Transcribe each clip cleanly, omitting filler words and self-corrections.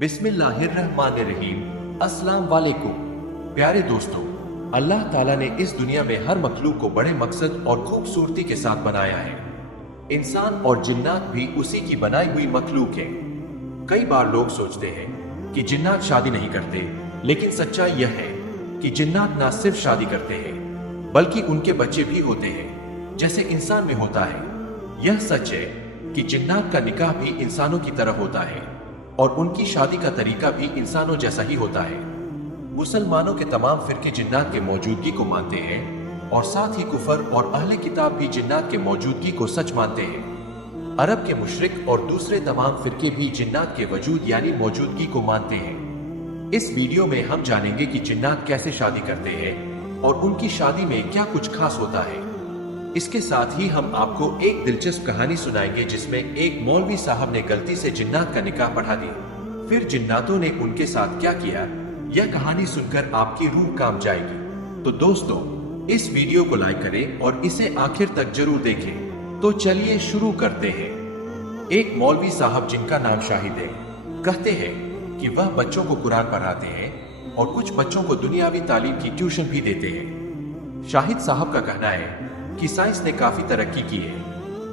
बिस्मिल्लाहिर्रहमानिर्रहीम। अस्सलाम वालेकुम प्यारे दोस्तों, अल्लाह ताला ने इस दुनिया में हर मखलूक को बड़े मकसद और खूबसूरती के साथ बनाया है। इंसान और जिन्नात भी उसी की बनाई हुई मखलूक है। कई बार लोग सोचते हैं कि जिन्नात शादी नहीं करते, लेकिन सच्चाई यह है कि जिन्नात ना सिर्फ शादी करते हैं बल्कि उनके बच्चे भी होते हैं, जैसे इंसान में होता है। यह सच है कि जिन्नात का निकाह भी इंसानों की तरह होता है और उनकी शादी का तरीका भी इंसानों जैसा ही होता है। मुसलमानों के तमाम फिरके जिन्नात के मौजूदगी को मानते हैं और साथ ही कुफर और अहले किताब भी जिन्नात के मौजूदगी को सच मानते हैं। अरब के मुशरिक और दूसरे तमाम फिरके भी जिन्नात के वजूद यानी मौजूदगी को मानते हैं। इस वीडियो में हम जानेंगे कि जिन्नात कैसे शादी करते हैं और उनकी शादी में क्या कुछ खास होता है। इसके साथ ही हम आपको एक दिलचस्प कहानी सुनाएंगे जिसमें एक मौलवी साहब ने गलती से जिन्नात का निकाह पढ़ा दिया। फिर जिन्नातों ने उनके साथ क्या किया, यह कहानी सुनकर आपकी रूह कांप जाएगी। तो दोस्तों, इस वीडियो को लाइक करें और इसे आखिर तक जरूर देखें। तो चलिए शुरू करते हैं। एक मौलवी साहब जिनका नाम शाहिद है, कहते हैं कि वह बच्चों को कुरान पढ़ाते हैं और कुछ बच्चों को दुनियावी तालीम की ट्यूशन भी देते हैं। शाहिद साहब का कहना है कि साइंस ने काफी तरक्की की है,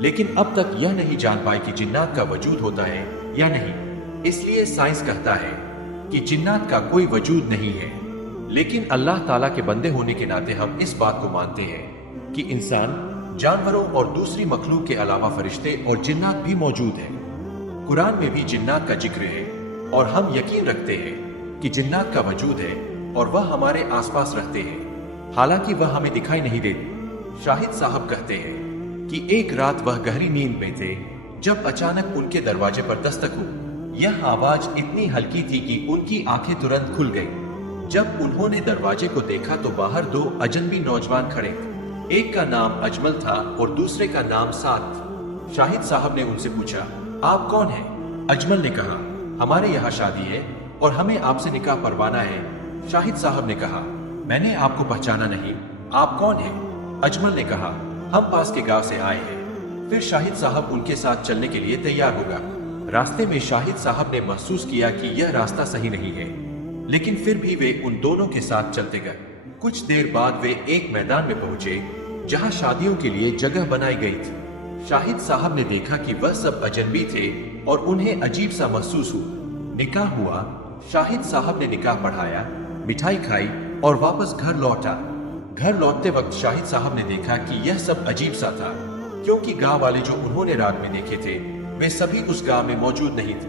लेकिन अब तक यह नहीं जान पाई कि जिन्नात का वजूद होता है या नहीं। इसलिए साइंस कहता है कि जिन्नात का कोई वजूद नहीं है, लेकिन अल्लाह ताला के बंदे होने के नाते हम इस बात को मानते हैं कि इंसान, जानवरों और दूसरी मखलूक के अलावा फरिश्ते और जिन्नात भी मौजूद हैं। कुरान में भी जिन्नात का जिक्र है और हम यकीन रखते हैं कि जिन्नात का वजूद है और वह हमारे आसपास रहते हैं, हालांकि वह हमें दिखाई नहीं देते। शाहिद साहब कहते हैं कि एक रात वह गहरी नींद में थे जब अचानक उनके दरवाजे पर दस्तक हुई। यह आवाज इतनी हल्की थी कि उनकी आंखें तुरंत खुल गईं। जब उन्होंने दरवाजे को देखा तो बाहर दो अजनबी नौजवान खड़े थे। एक का नाम अजमल था और दूसरे का नाम साद। शाहिद साहब ने उनसे पूछा, आप कौन हैं? अजमल ने कहा, हमारे यहाँ शादी है और हमें आपसे निकाह पढ़वाना है। शाहिद साहब ने कहा, मैंने आपको पहचाना नहीं, आप कौन हैं? अजमल ने कहा, हम पास के गांव से आए हैं। फिर शाहिद साहब उनके साथ चलने के लिए तैयार हो गए। रास्ते में शाहिद साहब ने महसूस किया कि यह रास्ता सही नहीं है, लेकिन फिर भी वे उन दोनों के साथ चलते गए। कुछ देर बाद वे एक मैदान में पहुंचे जहां शादियों के लिए जगह बनाई गई थी। शाहिद साहब ने देखा कि वह सब अजनबी थे और उन्हें अजीब सा महसूस हुआ। निकाह हुआ। शाहिद साहब ने निकाह पढ़ाया, मिठाई खाई और वापस घर लौटा। घर लौटते वक्त शाहिद साहब ने देखा कि यह सब अजीब सा था, क्योंकि गांव वाले जो उन्होंने रात में देखे थे वे सभी उस गांव में मौजूद नहीं थे।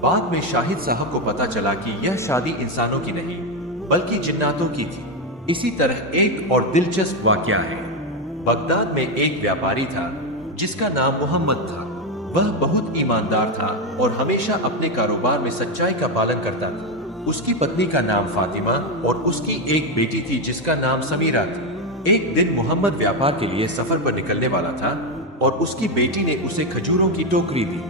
बाद में शाहिद साहब को पता चला कि यह शादी इंसानों की नहीं बल्कि जिन्नातों की थी। इसी तरह एक और दिलचस्प वाकया है। बगदाद में एक व्यापारी था जिसका नाम मोहम्मद था। वह बहुत ईमानदार था और हमेशा अपने कारोबार में सच्चाई का पालन करता था। उसकी पत्नी का नाम फातिमा और उसकी एक बेटी थी जिसका नाम समीरा थी। एक दिन मोहम्मद व्यापार के लिए सफर पर निकलने वाला था और उसकी बेटी ने उसे खजूरों की टोकरी दी।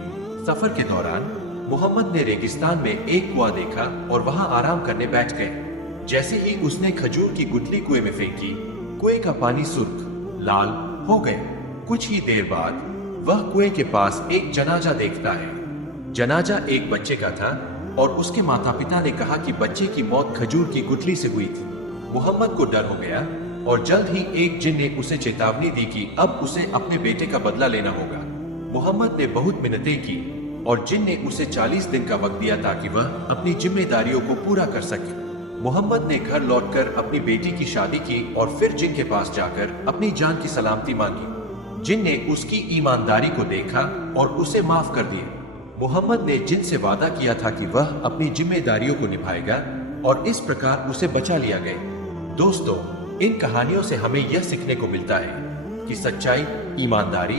सफर के दौरान मोहम्मद ने रेगिस्तान में एक कुआं देखा और वहां आराम करने बैठ गए। जैसे ही उसने खजूर की गुठली कुएं में फेंकी, कुएं का पानी सुर्ख लाल हो गया। कुछ ही देर बाद वह कुएं के पास एक जनाजा देखता है। जनाजा एक बच्चे का था और उसके माता पिता ने कहा कि बच्चे की मौत खजूर की गुठली से हुई थी। मोहम्मद को डर हो गया और जल्द ही एक जिन ने उसे चेतावनी दी कि अब उसे अपने बेटे का बदला लेना होगा। मोहम्मद ने बहुत मिन्नतें की और जिन ने उसे 40 दिन का वक्त दिया ताकि वह अपनी जिम्मेदारियों को पूरा कर सके। मोहम्मद ने घर लौटकर अपनी बेटी की शादी की और फिर जिन के पास जाकर अपनी जान की सलामती मांगी। जिन ने उसकी ईमानदारी को देखा और उसे माफ कर दिया। मोहम्मद ने जिन से वादा किया था कि वह अपनी जिम्मेदारियों को निभाएगा और इस प्रकार उसे बचा लिया गया। दोस्तों, इन कहानियों से हमें यह सीखने को मिलता है कि सच्चाई, ईमानदारी